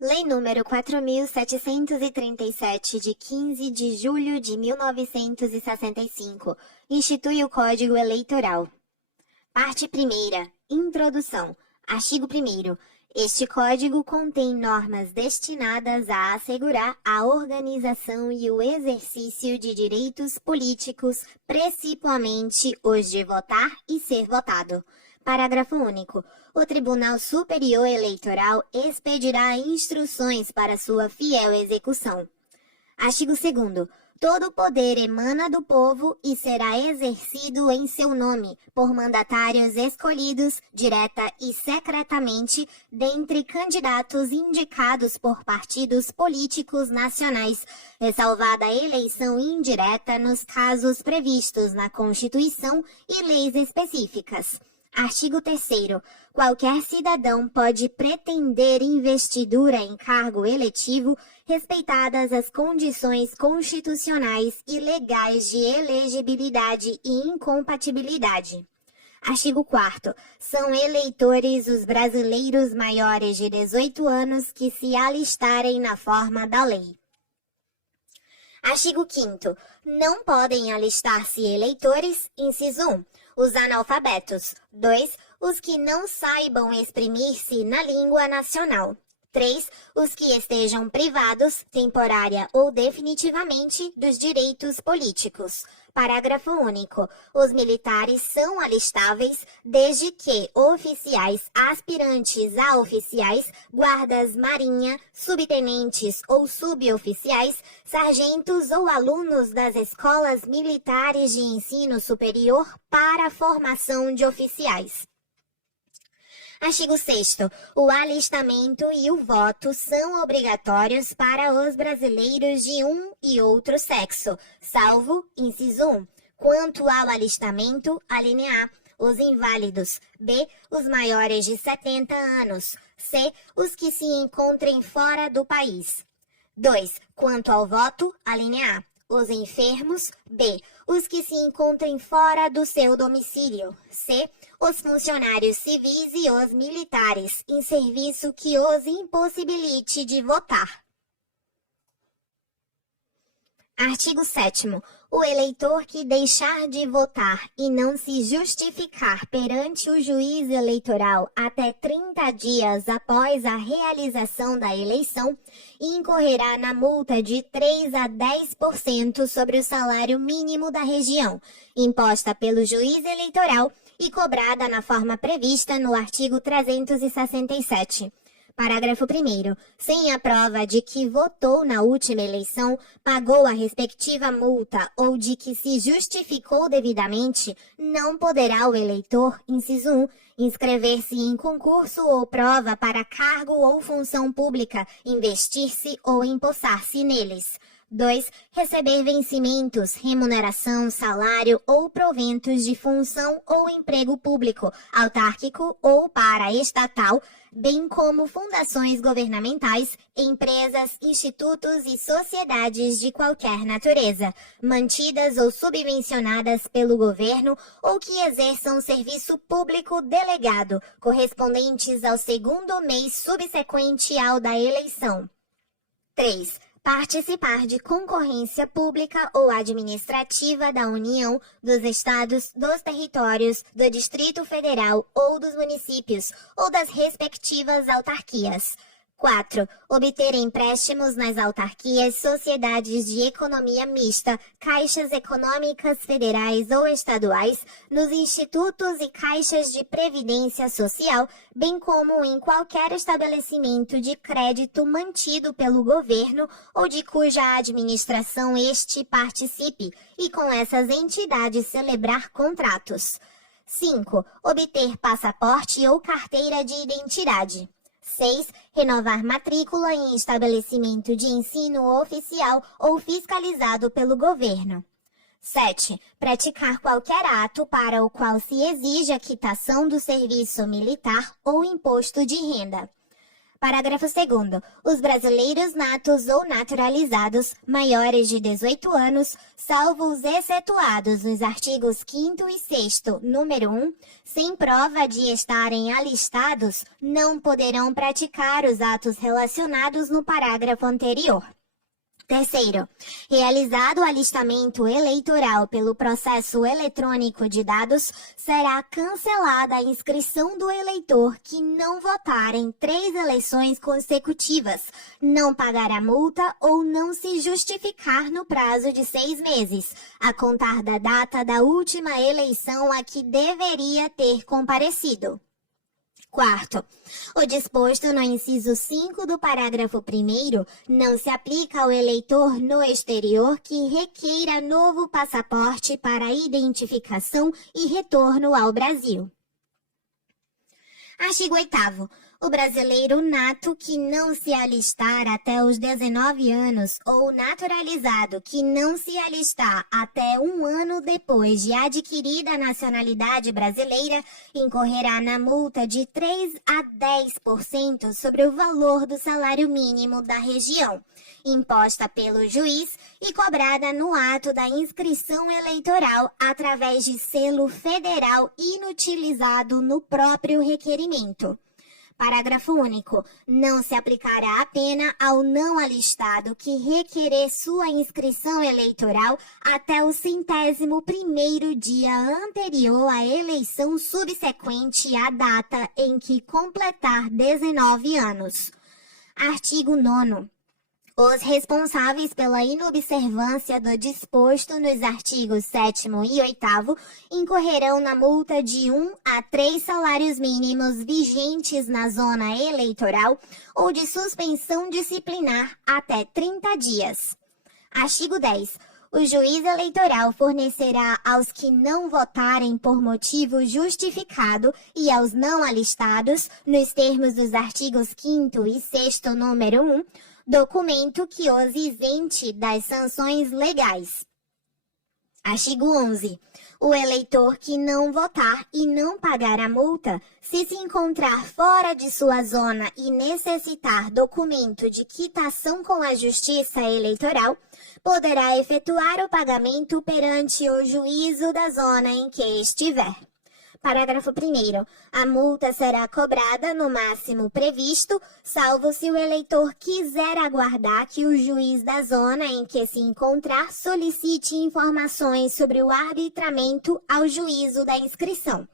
Lei nº 4.737, de 15 de julho de 1965, institui o Código Eleitoral. Parte 1ª. Introdução. Artigo 1º. Este Código contém normas destinadas a assegurar a organização e o exercício de direitos políticos, principalmente os de votar e ser votado. Parágrafo único. O Tribunal Superior Eleitoral expedirá instruções para sua fiel execução. Artigo 2º. Todo poder emana do povo e será exercido em seu nome, por mandatários escolhidos, direta e secretamente, dentre candidatos indicados por partidos políticos nacionais, ressalvada a eleição indireta nos casos previstos na Constituição e leis específicas. Artigo 3º. Qualquer cidadão pode pretender investidura em cargo eletivo, respeitadas as condições constitucionais e legais de elegibilidade e incompatibilidade. Artigo 4º. São eleitores os brasileiros maiores de 18 anos que se alistarem na forma da lei. Artigo 5º. Não podem alistar-se eleitores, inciso 1, os analfabetos. 2. Os que não saibam exprimir-se na língua nacional. 3. Os que estejam privados, temporária ou definitivamente, dos direitos políticos. Parágrafo único. Os militares são alistáveis desde que oficiais aspirantes a oficiais, guardas marinha, subtenentes ou suboficiais, sargentos ou alunos das escolas militares de ensino superior para a formação de oficiais. Artigo 6º. O alistamento e o voto são obrigatórios para os brasileiros de um e outro sexo, salvo, inciso 1, quanto ao alistamento, alínea A, os inválidos, B, os maiores de 70 anos, C, os que se encontrem fora do país. 2. Quanto ao voto, alínea A, os enfermos, B, os que se encontrem fora do seu domicílio, C, os funcionários civis e os militares, em serviço que os impossibilite de votar. Artigo 7º. O eleitor que deixar de votar e não se justificar perante o juiz eleitoral até 30 dias após a realização da eleição, incorrerá na multa de 3 a 10% sobre o salário mínimo da região, imposta pelo juiz eleitoral e cobrada na forma prevista no artigo 367. Parágrafo 1º. Sem a prova de que votou na última eleição, pagou a respectiva multa ou de que se justificou devidamente, não poderá o eleitor, inciso 1, inscrever-se em concurso ou prova para cargo ou função pública, investir-se ou empossar-se neles. 2. Receber vencimentos, remuneração, salário ou proventos de função ou emprego público, autárquico ou paraestatal, bem como fundações governamentais, empresas, institutos e sociedades de qualquer natureza, mantidas ou subvencionadas pelo governo ou que exerçam serviço público delegado, correspondentes ao segundo mês subsequente ao da eleição. 3. Participar de concorrência pública ou administrativa da União, dos Estados, dos territórios, do Distrito Federal ou dos municípios, ou das respectivas autarquias. 4. Obter empréstimos nas autarquias, sociedades de economia mista, caixas econômicas federais ou estaduais, nos institutos e caixas de previdência social, bem como em qualquer estabelecimento de crédito mantido pelo governo ou de cuja administração este participe, e com essas entidades celebrar contratos. 5. Obter passaporte ou carteira de identidade. 6. Renovar matrícula em estabelecimento de ensino oficial ou fiscalizado pelo governo. 7. Praticar qualquer ato para o qual se exija quitação do serviço militar ou imposto de renda. Parágrafo 2º. Os brasileiros natos ou naturalizados maiores de 18 anos, salvo os excetuados nos artigos 5º e 6º, número 1, sem prova de estarem alistados, não poderão praticar os atos relacionados no parágrafo anterior. Terceiro, realizado o alistamento eleitoral pelo processo eletrônico de dados, será cancelada a inscrição do eleitor que não votar em 3 eleições consecutivas, não pagará multa ou não se justificar no prazo de 6 meses, a contar da data da última eleição a que deveria ter comparecido. Quarto, o disposto no inciso 5 do parágrafo 1º não se aplica ao eleitor no exterior que requeira novo passaporte para identificação e retorno ao Brasil. Artigo 8º. O brasileiro nato que não se alistar até os 19 anos ou naturalizado que não se alistar até 1 ano depois de adquirida a nacionalidade brasileira incorrerá na multa de 3 a 10% sobre o valor do salário mínimo da região, imposta pelo juiz e cobrada no ato da inscrição eleitoral através de selo federal inutilizado no próprio requerimento. Parágrafo único. Não se aplicará a pena ao não alistado que requerer sua inscrição eleitoral até o 101º dia anterior à eleição subsequente à data em que completar 19 anos. Artigo 9º. Os responsáveis pela inobservância do disposto nos artigos 7º e 8º incorrerão na multa de 1 a 3 salários mínimos vigentes na zona eleitoral ou de suspensão disciplinar até 30 dias. Artigo 10. O juiz eleitoral fornecerá aos que não votarem por motivo justificado e aos não alistados, nos termos dos artigos 5º e 6º, número 1, documento que os isente das sanções legais. Artigo 11. O eleitor que não votar e não pagar a multa, se encontrar fora de sua zona e necessitar documento de quitação com a Justiça Eleitoral, poderá efetuar o pagamento perante o juízo da zona em que estiver. Parágrafo 1º. A multa será cobrada no máximo previsto, salvo se o eleitor quiser aguardar que o juiz da zona em que se encontrar solicite informações sobre o arbitramento ao juízo da inscrição.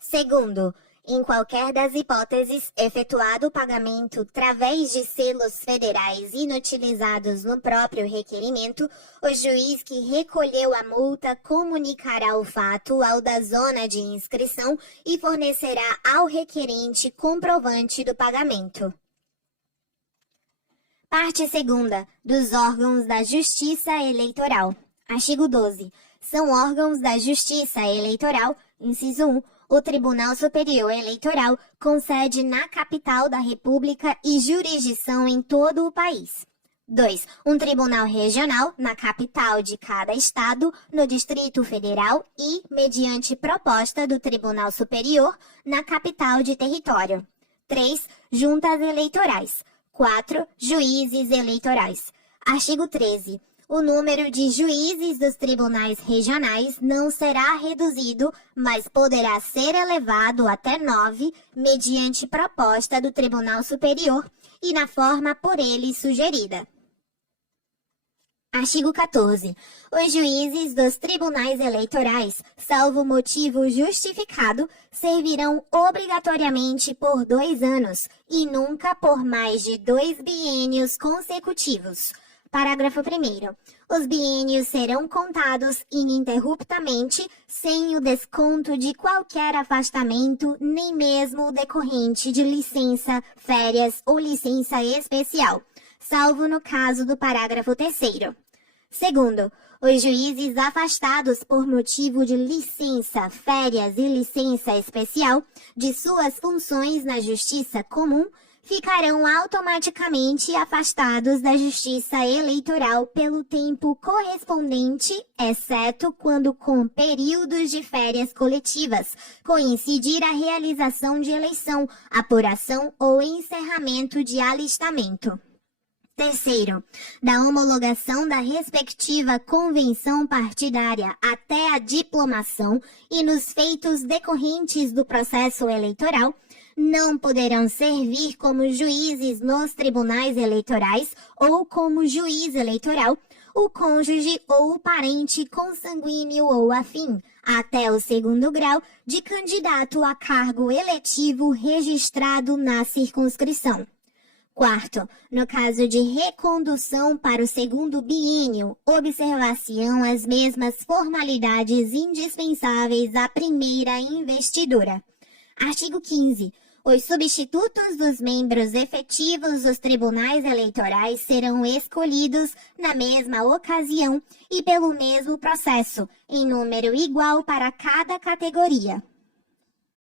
Segundo, em qualquer das hipóteses, efetuado o pagamento através de selos federais inutilizados no próprio requerimento, o juiz que recolheu a multa comunicará o fato ao da zona de inscrição e fornecerá ao requerente comprovante do pagamento. Parte 2ª. Dos órgãos da Justiça Eleitoral. Artigo 12. São órgãos da Justiça Eleitoral, inciso 1, o Tribunal Superior Eleitoral, com sede na capital da República e jurisdição em todo o país. 2. Um tribunal regional na capital de cada estado, no Distrito Federal e, mediante proposta do Tribunal Superior, na capital de território. 3. Juntas eleitorais. 4. Juízes eleitorais. Artigo 13. O número de juízes dos tribunais regionais não será reduzido, mas poderá ser elevado até 9, mediante proposta do Tribunal Superior e na forma por ele sugerida. Artigo 14. Os juízes dos tribunais eleitorais, salvo motivo justificado, servirão obrigatoriamente por 2 anos e nunca por mais de 2 biênios consecutivos. Parágrafo 1º. Os biênios serão contados ininterruptamente, sem o desconto de qualquer afastamento, nem mesmo o decorrente de licença, férias ou licença especial, salvo no caso do parágrafo 3º. Segundo, os juízes afastados por motivo de licença, férias e licença especial de suas funções na Justiça Comum ficarão automaticamente afastados da Justiça Eleitoral pelo tempo correspondente, exceto quando com períodos de férias coletivas coincidir a realização de eleição, apuração ou encerramento de alistamento. Terceiro, da homologação da respectiva convenção partidária até a diplomação e nos feitos decorrentes do processo eleitoral, não poderão servir como juízes nos tribunais eleitorais ou como juiz eleitoral o cônjuge ou o parente consanguíneo ou afim, até o 2º grau de candidato a cargo eletivo registrado na circunscrição. Quarto, no caso de recondução para o 2º biênio, observar-se-ão as mesmas formalidades indispensáveis à primeira investidura. Artigo 15. Os substitutos dos membros efetivos dos tribunais eleitorais serão escolhidos na mesma ocasião e pelo mesmo processo, em número igual para cada categoria.